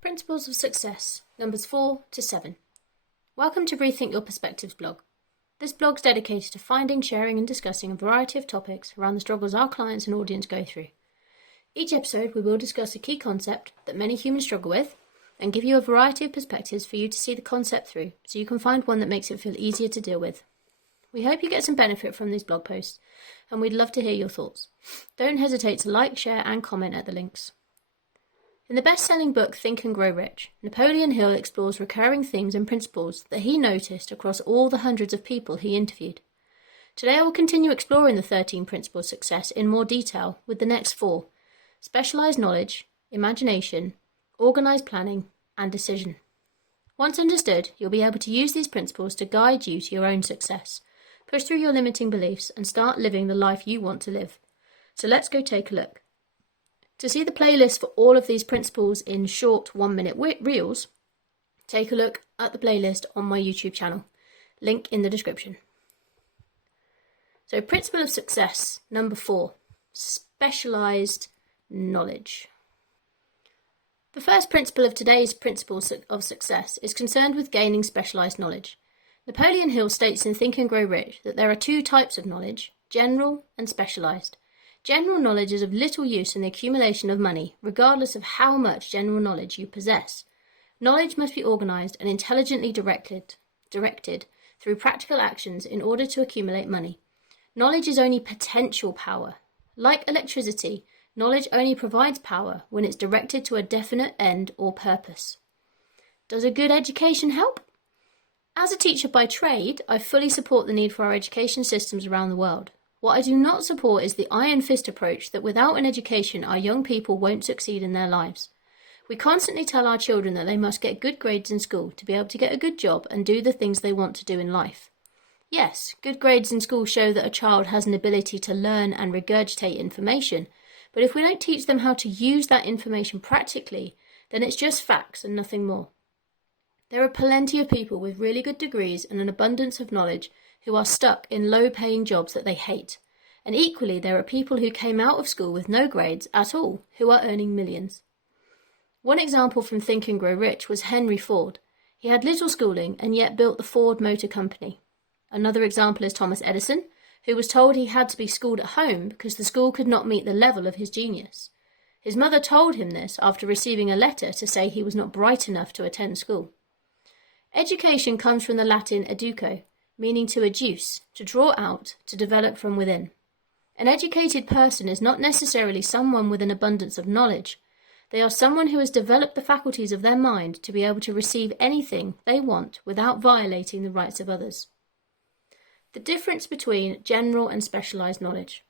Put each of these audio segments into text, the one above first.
Principles of Success, numbers 4 to 7. Welcome to Rethink Your Perspectives blog. This blog is dedicated to finding, sharing and discussing a variety of topics around the struggles our clients and audience go through. Each episode we will discuss a key concept that many humans struggle with and give you a variety of perspectives for you to see the concept through so you can find one that makes it feel easier to deal with. We hope you get some benefit from these blog posts and we'd love to hear your thoughts. Don't hesitate to like, share and comment at the links. In the best-selling book Think and Grow Rich, Napoleon Hill explores recurring themes and principles that he noticed across all the hundreds of people he interviewed. Today I will continue exploring the 13 principles of success in more detail with the next 4: Specialised Knowledge, Imagination, Organised Planning and Decision. Once understood, you'll be able to use these principles to guide you to your own success, push through your limiting beliefs and start living the life you want to live. So let's go take a look. To see the playlist for all of these principles in short 1-minute reels, take a look at the playlist on my YouTube channel. Link in the description. So principle of success, number 4, specialised knowledge. The first principle of today's principles of success is concerned with gaining specialised knowledge. Napoleon Hill states in Think and Grow Rich that there are 2 types of knowledge, general and specialised. General knowledge is of little use in the accumulation of money, regardless of how much general knowledge you possess. Knowledge must be organised and intelligently directed through practical actions in order to accumulate money. Knowledge is only potential power. Like electricity, knowledge only provides power when it's directed to a definite end or purpose. Does a good education help? As a teacher by trade, I fully support the need for our education systems around the world. What I do not support is the iron fist approach that without an education our young people won't succeed in their lives. We constantly tell our children that they must get good grades in school to be able to get a good job and do the things they want to do in life. Yes, good grades in school show that a child has an ability to learn and regurgitate information, but if we don't teach them how to use that information practically, then it's just facts and nothing more. There are plenty of people with really good degrees and an abundance of knowledge who are stuck in low-paying jobs that they hate. And equally, there are people who came out of school with no grades at all, who are earning millions. One example from Think and Grow Rich was Henry Ford. He had little schooling and yet built the Ford Motor Company. Another example is Thomas Edison, who was told he had to be schooled at home because the school could not meet the level of his genius. His mother told him this after receiving a letter to say he was not bright enough to attend school. Education comes from the Latin educo, meaning to adduce, to draw out, to develop from within. An educated person is not necessarily someone with an abundance of knowledge. They are someone who has developed the faculties of their mind to be able to receive anything they want without violating the rights of others. The difference between general and specialised knowledge.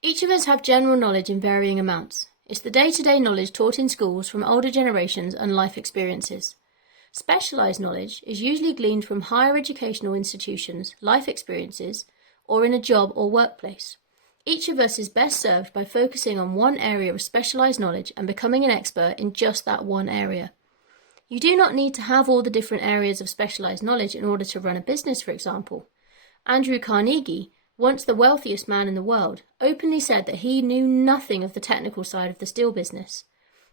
Each of us have general knowledge in varying amounts. It's the day-to-day knowledge taught in schools from older generations and life experiences. Specialised knowledge is usually gleaned from higher educational institutions, life experiences, or in a job or workplace. Each of us is best served by focusing on one area of specialised knowledge and becoming an expert in just that one area. You do not need to have all the different areas of specialised knowledge in order to run a business, for example. Andrew Carnegie, once the wealthiest man in the world, openly said that he knew nothing of the technical side of the steel business.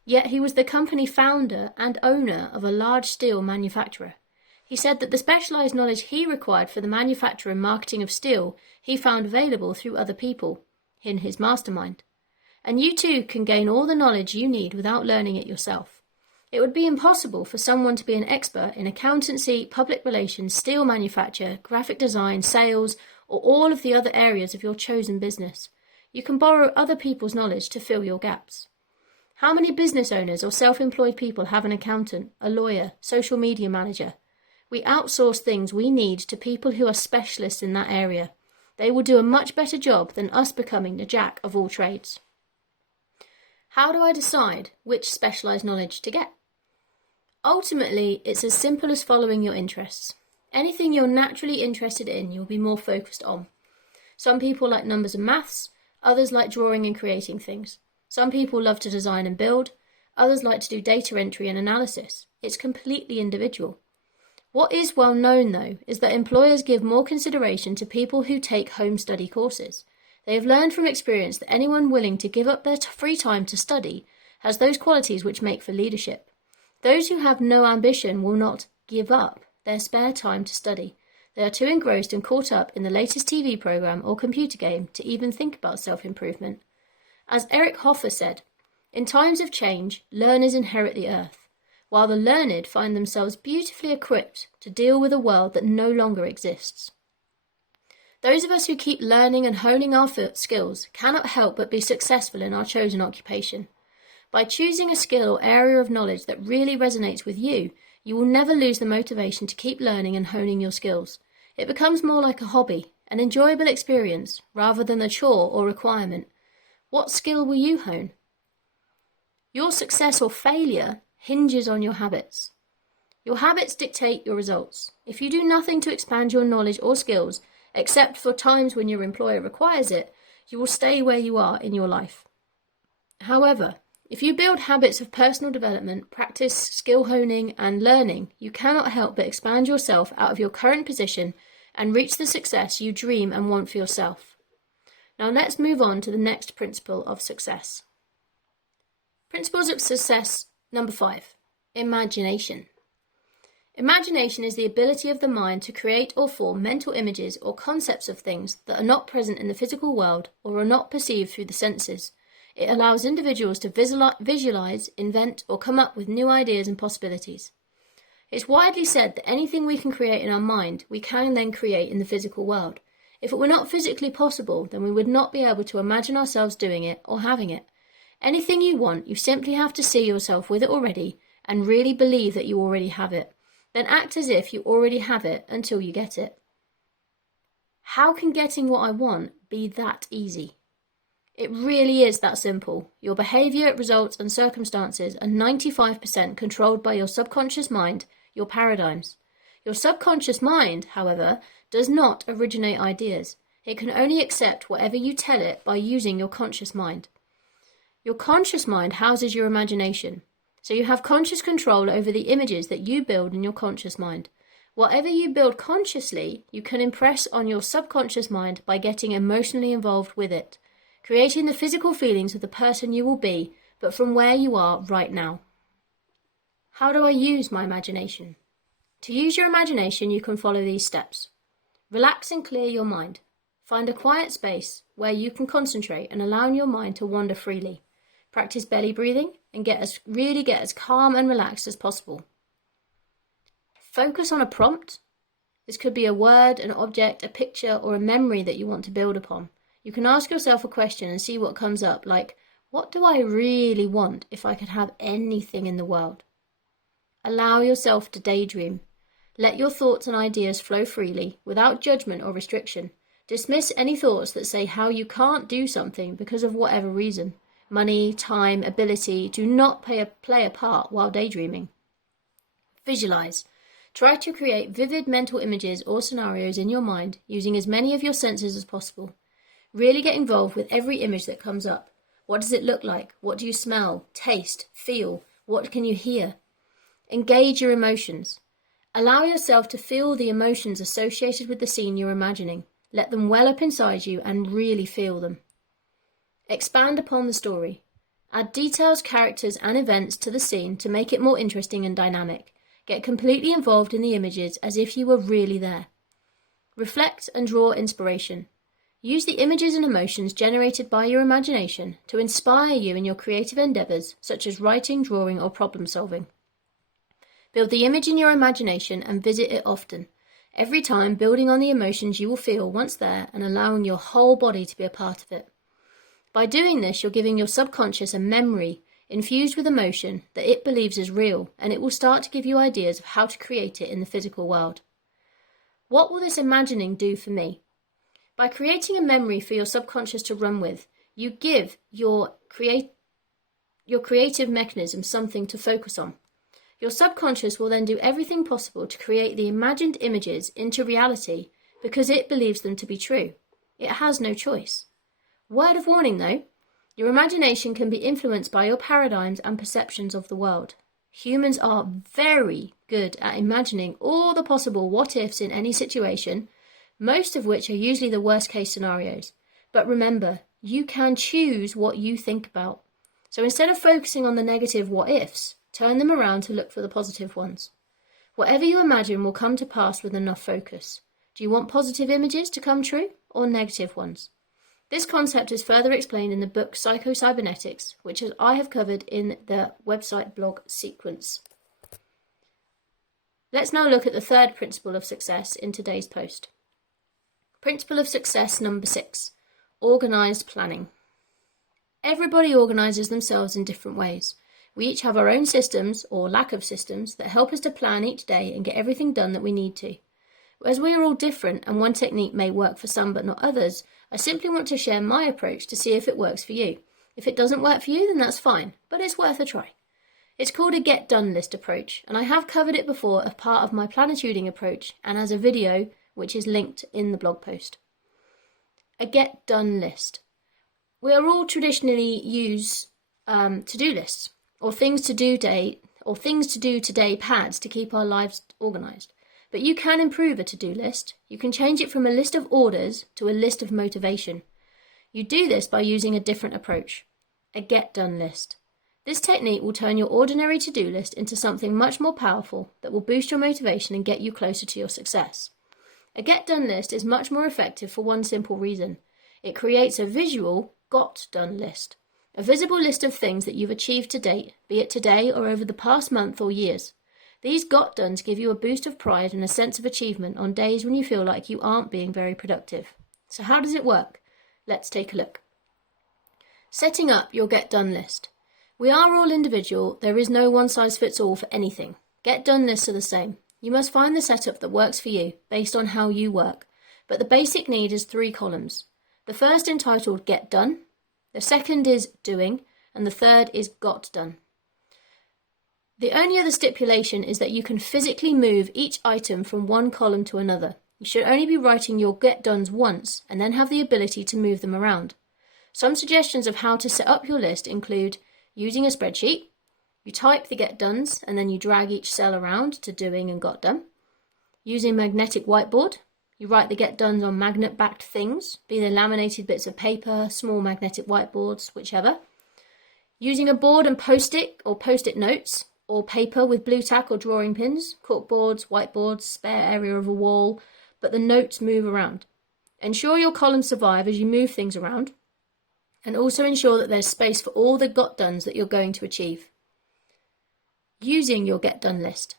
Yet he was the company founder and owner of a large steel manufacturer. He said that the specialised knowledge he required for the manufacture and marketing of steel he found available through other people, in his mastermind. And you too can gain all the knowledge you need without learning it yourself. It would be impossible for someone to be an expert in accountancy, public relations, steel manufacture, graphic design, sales, or all of the other areas of your chosen business. You can borrow other people's knowledge to fill your gaps. How many business owners or self-employed people have an accountant, a lawyer, social media manager? We outsource things we need to people who are specialists in that area. They will do a much better job than us becoming the jack of all trades. How do I decide which specialised knowledge to get? Ultimately, it's as simple as following your interests. Anything you're naturally interested in, you'll be more focused on. Some people like numbers and maths, others like drawing and creating things. Some people love to design and build, others like to do data entry and analysis. It's completely individual. What is well known, though, is that employers give more consideration to people who take home study courses. They have learned from experience that anyone willing to give up their free time to study has those qualities which make for leadership. Those who have no ambition will not give up their spare time to study. They are too engrossed and caught up in the latest TV program or computer game to even think about self-improvement. As Eric Hoffer said, in times of change, learners inherit the earth, while the learned find themselves beautifully equipped to deal with a world that no longer exists. Those of us who keep learning and honing our skills cannot help but be successful in our chosen occupation. By choosing a skill or area of knowledge that really resonates with you, you will never lose the motivation to keep learning and honing your skills. It becomes more like a hobby, an enjoyable experience, rather than a chore or requirement. What skill will you hone? Your success or failure hinges on your habits. Your habits dictate your results. If you do nothing to expand your knowledge or skills, except for times when your employer requires it, you will stay where you are in your life. However, if you build habits of personal development, practice, skill honing, and learning, you cannot help but expand yourself out of your current position and reach the success you dream and want for yourself. Now let's move on to the next principle of success. Principles of success number 5, imagination. Imagination is the ability of the mind to create or form mental images or concepts of things that are not present in the physical world or are not perceived through the senses. It allows individuals to visualize, invent, or come up with new ideas and possibilities. It's widely said that anything we can create in our mind, we can then create in the physical world. If it were not physically possible, then we would not be able to imagine ourselves doing it or having it. Anything you want, you simply have to see yourself with it already and really believe that you already have it. Then act as if you already have it until you get it. How can getting what I want be that easy? It really is that simple. Your behaviour, results and circumstances are 95% controlled by your subconscious mind, your paradigms. Your subconscious mind, however, does not originate ideas. It can only accept whatever you tell it by using your conscious mind. Your conscious mind houses your imagination, so you have conscious control over the images that you build in your conscious mind. Whatever you build consciously, you can impress on your subconscious mind by getting emotionally involved with it, creating the physical feelings of the person you will be, but from where you are right now. How do I use my imagination? To use your imagination, you can follow these steps. Relax and clear your mind. Find a quiet space where you can concentrate and allow your mind to wander freely. Practice belly breathing and get as calm and relaxed as possible. Focus on a prompt. This could be a word, an object, a picture, or a memory that you want to build upon. You can ask yourself a question and see what comes up, like, what do I really want if I could have anything in the world? Allow yourself to daydream. Let your thoughts and ideas flow freely, without judgment or restriction. Dismiss any thoughts that say how you can't do something because of whatever reason. Money, time, ability do not play a part while daydreaming. Visualize. Try to create vivid mental images or scenarios in your mind using as many of your senses as possible. Really get involved with every image that comes up. What does it look like? What do you smell, taste, feel? What can you hear? Engage your emotions. Allow yourself to feel the emotions associated with the scene you're imagining. Let them well up inside you and really feel them. Expand upon the story. Add details, characters and events to the scene to make it more interesting and dynamic. Get completely involved in the images as if you were really there. Reflect and draw inspiration. Use the images and emotions generated by your imagination to inspire you in your creative endeavours such as writing, drawing or problem solving. Build the image in your imagination and visit it often. Every time building on the emotions you will feel once there and allowing your whole body to be a part of it. By doing this, you're giving your subconscious a memory infused with emotion that it believes is real, and it will start to give you ideas of how to create it in the physical world. What will this imagining do for me? By creating a memory for your subconscious to run with, you give your creative mechanism something to focus on. Your subconscious will then do everything possible to create the imagined images into reality because it believes them to be true. It has no choice. Word of warning though, your imagination can be influenced by your paradigms and perceptions of the world. Humans are very good at imagining all the possible what-ifs in any situation, most of which are usually the worst-case scenarios. But remember, you can choose what you think about. So instead of focusing on the negative what ifs, turn them around to look for the positive ones. Whatever you imagine will come to pass with enough focus. Do you want positive images to come true or negative ones? This concept is further explained in the book Psycho-Cybernetics, which I have covered in the website blog sequence. Let's now look at the third principle of success in today's post. Principle of success number 6, organised planning. Everybody organises themselves in different ways. We each have our own systems, or lack of systems, that help us to plan each day and get everything done that we need to. As we are all different and one technique may work for some but not others, I simply want to share my approach to see if it works for you. If it doesn't work for you, then that's fine, but it's worth a try. It's called a get done list approach, and I have covered it before as part of my planituding approach and as a video which is linked in the blog post. A get done list. We are all traditionally use to-do lists or things to do today pads to keep our lives organised. But you can improve a to-do list. You can change it from a list of orders to a list of motivation. You do this by using a different approach, a get-done list. This technique will turn your ordinary to-do list into something much more powerful that will boost your motivation and get you closer to your success. A get-done list is much more effective for one simple reason. It creates a visual got-done list, a visible list of things that you've achieved to date, be it today or over the past month or years. These got-dones give you a boost of pride and a sense of achievement on days when you feel like you aren't being very productive. So how does it work? Let's take a look. Setting up your get-done list. We are all individual. There is no one-size-fits-all for anything. Get-done lists are the same. You must find the setup that works for you, based on how you work. But the basic need is 3 columns. The first entitled Get Done, the second is Doing, and the third is Got Done. The only other stipulation is that you can physically move each item from one column to another. You should only be writing your Get Dones once and then have the ability to move them around. Some suggestions of how to set up your list include using a spreadsheet. You type the Get Dones and then you drag each cell around to Doing and Got Done. Using magnetic whiteboard. You write the Get Dones on magnet-backed things, be they laminated bits of paper, small magnetic whiteboards, whichever. Using a board and post-it or post-it notes, or paper with blue tack or drawing pins, corkboards, whiteboards, spare area of a wall, but the notes move around. Ensure your columns survive as you move things around, and also ensure that there's space for all the got-dones that you're going to achieve. Using your get-done list.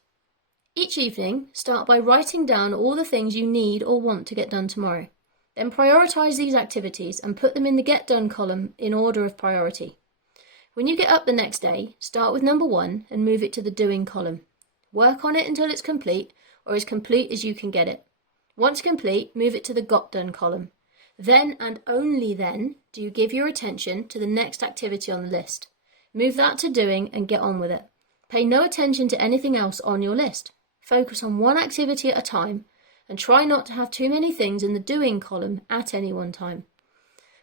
Each evening, start by writing down all the things you need or want to get done tomorrow. Then prioritise these activities and put them in the Get Done column in order of priority. When you get up the next day, start with number 1 and move it to the Doing column. Work on it until it's complete, or as complete as you can get it. Once complete, move it to the Got Done column. Then and only then do you give your attention to the next activity on the list. Move that to Doing and get on with it. Pay no attention to anything else on your list. Focus on one activity at a time and try not to have too many things in the Doing column at any one time.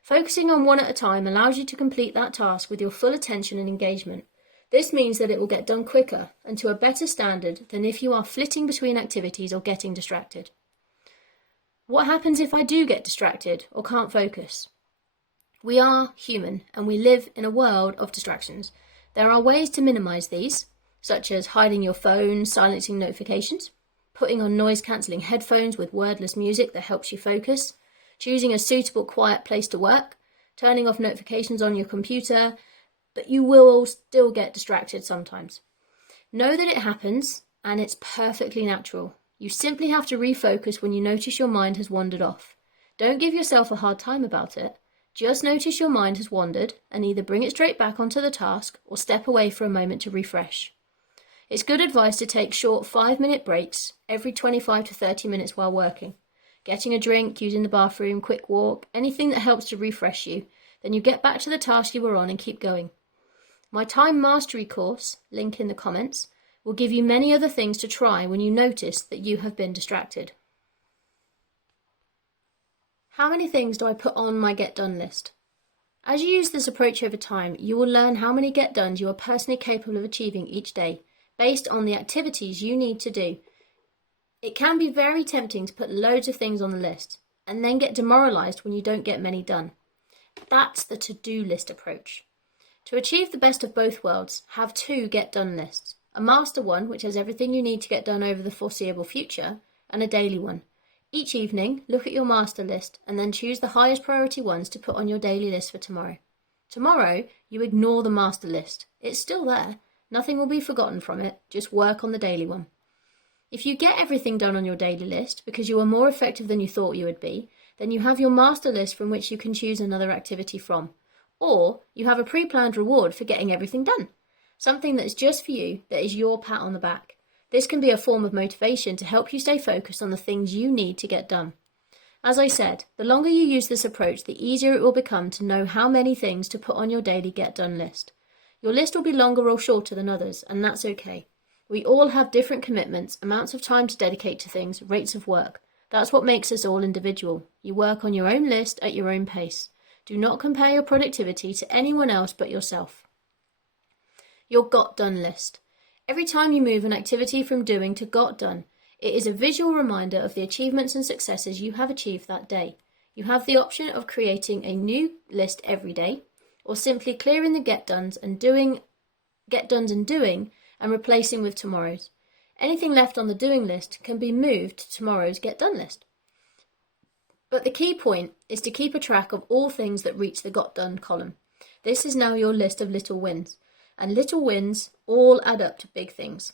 Focusing on one at a time allows you to complete that task with your full attention and engagement. This means that it will get done quicker and to a better standard than if you are flitting between activities or getting distracted. What happens if I do get distracted or can't focus? We are human and we live in a world of distractions. There are ways to minimise these, such as hiding your phone, silencing notifications, putting on noise-cancelling headphones with wordless music that helps you focus, choosing a suitable quiet place to work, turning off notifications on your computer, but you will still get distracted sometimes. Know that it happens and it's perfectly natural. You simply have to refocus when you notice your mind has wandered off. Don't give yourself a hard time about it. Just notice your mind has wandered and either bring it straight back onto the task or step away for a moment to refresh. It's good advice to take short 5-minute breaks every 25 to 30 minutes while working. Getting a drink, using the bathroom, quick walk, anything that helps to refresh you. Then you get back to the task you were on and keep going. My time mastery course, link in the comments, will give you many other things to try when you notice that you have been distracted. How many things do I put on my Get Done list? As you use this approach over time, you will learn how many Get Dones you are personally capable of achieving each day, based on the activities you need to do. It can be very tempting to put loads of things on the list and then get demoralised when you don't get many done. That's the to-do list approach. To achieve the best of both worlds, have two get-done lists. A master one, which has everything you need to get done over the foreseeable future, and a daily one. Each evening, look at your master list and then choose the highest priority ones to put on your daily list for tomorrow. Tomorrow, you ignore the master list. It's still there. Nothing will be forgotten from it. Just work on the daily one. If you get everything done on your daily list because you are more effective than you thought you would be, then you have your master list from which you can choose another activity from. Or you have a pre-planned reward for getting everything done. Something that is just for you, that is your pat on the back. This can be a form of motivation to help you stay focused on the things you need to get done. As I said, the longer you use this approach, the easier it will become to know how many things to put on your daily get-done list. Your list will be longer or shorter than others, and that's okay. We all have different commitments, amounts of time to dedicate to things, rates of work. That's what makes us all individual. You work on your own list at your own pace. Do not compare your productivity to anyone else but yourself. Your got done list. Every time you move an activity from doing to got done, it is a visual reminder of the achievements and successes you have achieved that day. You have the option of creating a new list every day, or simply clearing the get-dones and doing and replacing with tomorrow's. Anything left on the doing list can be moved to tomorrow's get-done list. But the key point is to keep a track of all things that reach the got done column. This is now your list of little wins, and little wins all add up to big things.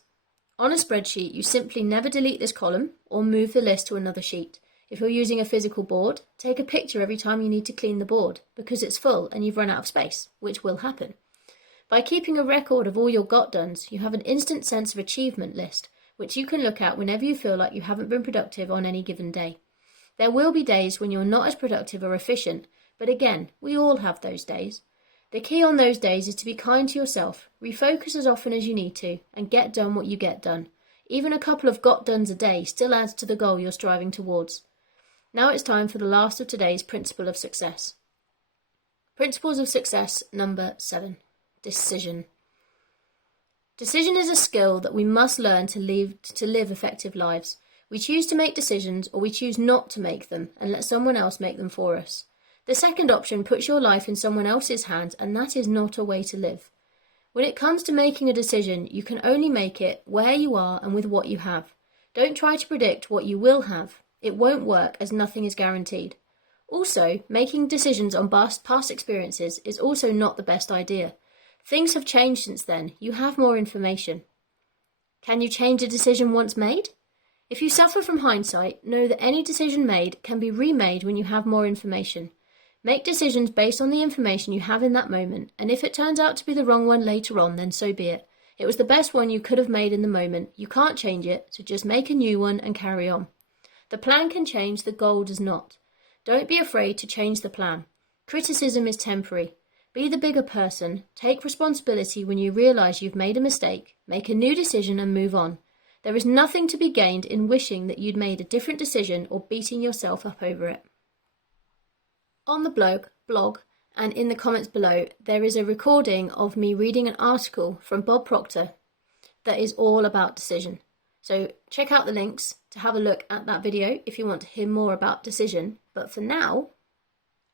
On a spreadsheet, you simply never delete this column or move the list to another sheet. If you're using a physical board, take a picture every time you need to clean the board because it's full and you've run out of space, which will happen. By keeping a record of all your got-dones, you have an instant sense of achievement list, which you can look at whenever you feel like you haven't been productive on any given day. There will be days when you're not as productive or efficient, but again, we all have those days. The key on those days is to be kind to yourself, refocus as often as you need to, and get done what you get done. Even a couple of got-dones a day still adds to the goal you're striving towards. Now it's time for the last of today's principle of success. Principles of success number 7. Decision. Decision is a skill that we must learn to live effective lives. We choose to make decisions or we choose not to make them and let someone else make them for us. The second option puts your life in someone else's hands, and that is not a way to live. When it comes to making a decision, you can only make it where you are and with what you have. Don't try to predict what you will have. It won't work as nothing is guaranteed. Also, making decisions on past experiences is also not the best idea. Things have changed since then. You have more information. Can you change a decision once made? If you suffer from hindsight, know that any decision made can be remade when you have more information. Make decisions based on the information you have in that moment, and if it turns out to be the wrong one later on, then so be it. It was the best one you could have made in the moment. You can't change it, so just make a new one and carry on. The plan can change, the goal does not. Don't be afraid to change the plan. Criticism is temporary. Be the bigger person. Take responsibility when you realise you've made a mistake. Make a new decision and move on. There is nothing to be gained in wishing that you'd made a different decision or beating yourself up over it. On the blog, and in the comments below, there is a recording of me reading an article from Bob Proctor that is all about decision. So check out the links to have a look at that video if you want to hear more about decision. But for now,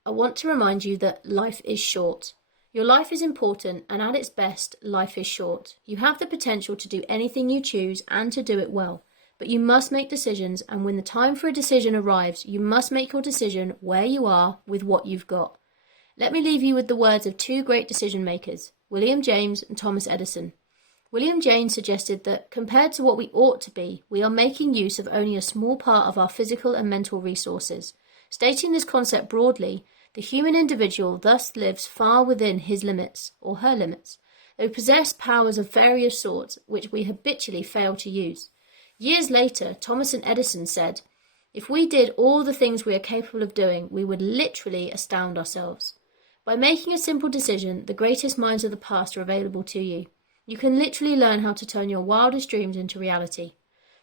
I want to remind you that life is short. Your life is important, and at its best, life is short. You have the potential to do anything you choose and to do it well. But you must make decisions, and when the time for a decision arrives, you must make your decision where you are with what you've got. Let me leave you with the words of two great decision makers, William James and Thomas Edison. William James suggested that, compared to what we ought to be, we are making use of only a small part of our physical and mental resources. Stating this concept broadly, the human individual thus lives far within his limits, or her limits. They possess powers of various sorts, which we habitually fail to use. Years later, Thomas and Edison said, "If we did all the things we are capable of doing, we would literally astound ourselves." By making a simple decision, the greatest minds of the past are available to you. You can literally learn how to turn your wildest dreams into reality.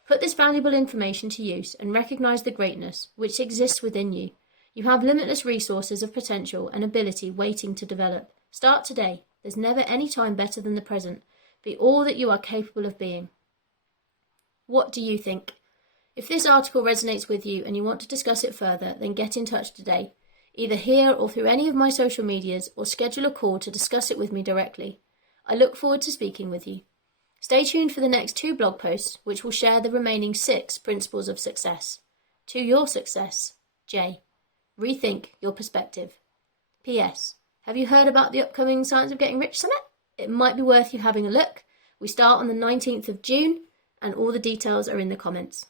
Put this valuable information to use and recognize the greatness which exists within you. You have limitless resources of potential and ability waiting to develop. Start today. There's never any time better than the present. Be all that you are capable of being. What do you think? If this article resonates with you and you want to discuss it further, then get in touch today. either here or through any of my social medias, or schedule a call to discuss it with me directly. I look forward to speaking with you. Stay tuned for the next 2 blog posts, which will share the remaining 6 principles of success. To your success, Jaiye. Rethink your perspective. P.S. Have you heard about the upcoming Science of Getting Rich Summit? It might be worth you having a look. We start on the 19th of June, and all the details are in the comments.